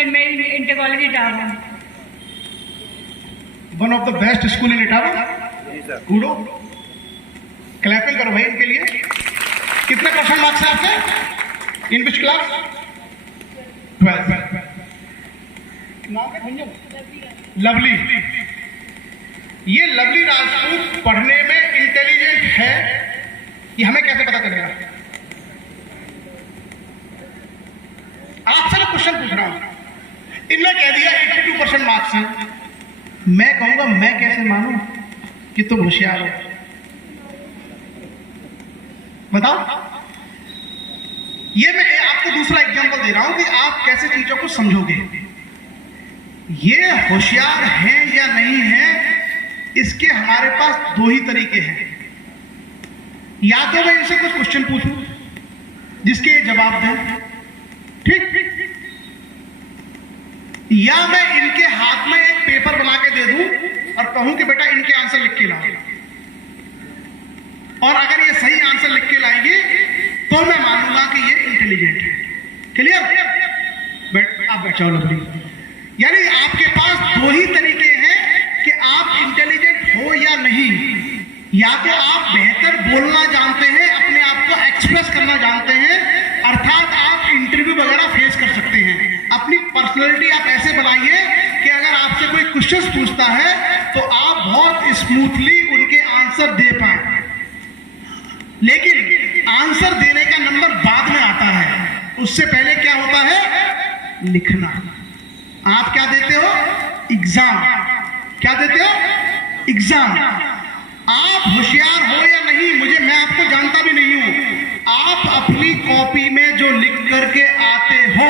St. Mary Inter College Etawah. One of the best school in Etawah. Kudos, clapping करो भाई इनके लिए। कितने परसेंट मार्क्स हैं आपके? In which class? 12। लवली। ये लवली राजपूत पढ़ने में इंटेलिजेंट है, ये हमें कैसे पता चलेगा? आपसे मैं क्वेश्चन पूछ रहा हूं, इनने कह दिया 82% मार्क्स हैं, मैं कहूंगा मैं कैसे मानूं कि तुम होशियार हो? बताओ। ये मैं आपको दूसरा एग्जांपल दे रहा हूं कि आप कैसे चीजों को समझोगे। ये होशियार हैं या नहीं है, इसके हमारे पास दो ही तरीके हैं। या तो मैं इनसे कुछ क्वेश्चन पूछूं जिसके जवाब दें, ठीक, या मैं इनके हाथ में एक पेपर बना के दे दूं और कहूं कि बेटा इनके आंसर लिख के लाओ, और अगर ये सही आंसर लिख के लाएंगे तो मैं मानूंगा कि ये इंटेलिजेंट है। क्लियर? आप बैठ जाओ लवली। यानी आपके पास दो ही तरीके हैं कि आप इंटेलिजेंट हो या नहीं। या तो आप बेहतर बोलना जानते हैं, अपने आप को एक्सप्रेस करना जानते हैं, अर्थात आप इंटरव्यू वगैरह फेस कर सकते हैं। अपनी पर्सनैलिटी आप ऐसे बनाइए कि अगर आपसे कोई क्वेश्चन पूछता है तो आप बहुत स्मूथली उनके आंसर दे पाए। लेकिन आंसर देने का नंबर बाद में आता है, उससे पहले क्या होता है? लिखना। आप क्या देते हो? एग्जाम। क्या देते हो? एग्जाम। आप होशियार हो या नहीं, मैं आपको जानता भी नहीं हूं। आप अपनी कॉपी में जो लिख करके आते हो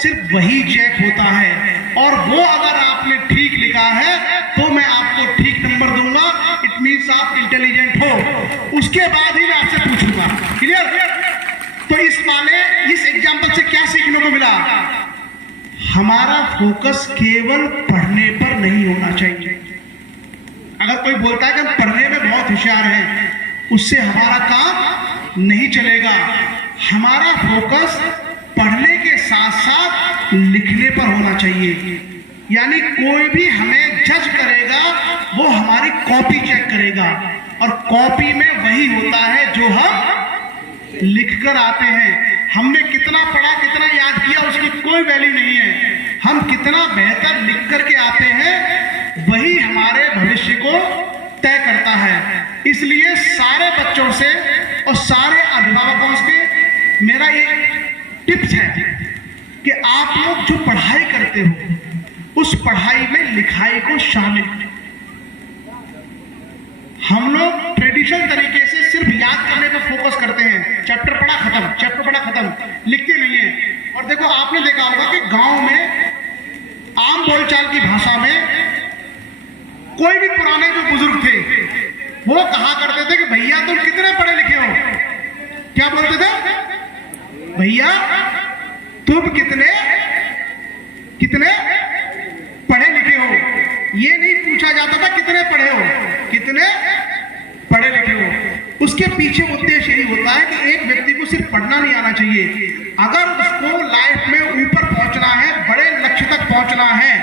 सिर्फ वही चेक होता है, और वो अगर आपने ठीक लिखा है तो मैं आपको ठीक नंबर दूंगा। इट मीन्स आप इंटेलिजेंट हो। उसके बाद ही मैं आपसे पूछूंगा। क्लियर? तो इस एग्जाम्पल से क्या सीखने को मिला? हमारा फोकस केवल पढ़ने पर नहीं होना चाहिए। अगर कोई बोलता है कि हम पढ़ने में बहुत होशियार हैं, उससे हमारा काम नहीं चलेगा। हमारा फोकस पढ़ने के साथ साथ लिखने पर होना चाहिए। यानी कोई भी हमें जज करेगा वो हमारी कॉपी चेक करेगा, और कॉपी में वही होता है जो हम लिख कर आते हैं। हमने कितना पढ़ा, कितना याद किया, उसकी कोई वैल्यू नहीं है। हम कितना बेहतर लिख करके आते हैं वही हमारे भविष्य को तय करता है। इसलिए सारे बच्चों से और सारे अभिभावकों से मेरा ये टिप्स है कि आप लोग जो पढ़ाई करते हो उस पढ़ाई में लिखाई को शामिल करें। हम लोग ट्रेडिशनल तरीके से सिर्फ याद करने पर फोकस करते हैं, चैप्टर पढ़ा खत्म, चैप्टर पढ़ा खत्म, लिखते नहीं है। और देखो आपने देखा होगा कि गांव में आम बोलचाल की भाषा में कोई भी पुराने जो बुजुर्ग थे वो कहा करते थे कि भैया तुम कितने पढ़े लिखे हो? क्या बोलते थे? भैया तुम कितने पढ़े लिखे हो। ये नहीं पूछा जाता था कितने पढ़े हो, कितने पढ़े लिखे हो। उसके पीछे उद्देश्य यही होता है कि एक व्यक्ति को सिर्फ पढ़ना नहीं आना चाहिए, अगर उसको लाइफ में ऊपर पहुंचना है, बड़े लक्ष्य तक पहुंचना है,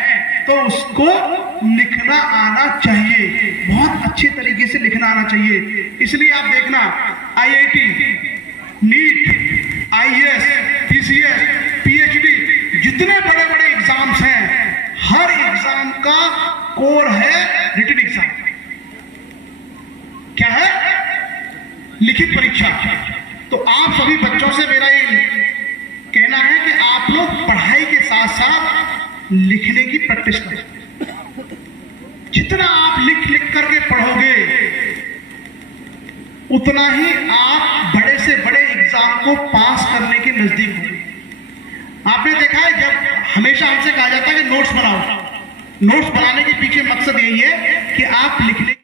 तो उसको लिखना आना चाहिए, बहुत अच्छे तरीके से लिखना आना चाहिए। इसलिए आप देखना IIT, NEET, IAS, PCS, PhD, जितने बड़े बड़े एग्जाम्स हैं, हर एग्जाम का कोर है रिटन एग्जाम। क्या है? लिखित परीक्षा। तो आप सभी बच्चों से मेरा ये कहना है कि आप लोग पढ़ाई के साथ साथ लिखने की प्रैक्टिस करें। जितना आप लिख करके पढ़ोगे उतना ही आप बड़े से बड़े एग्जाम को पास करने के नजदीक होंगे। आपने देखा है जब हमेशा हमसे कहा जाता है कि नोट्स बनाओ, नोट्स बनाने के पीछे मकसद यही है कि आप लिखने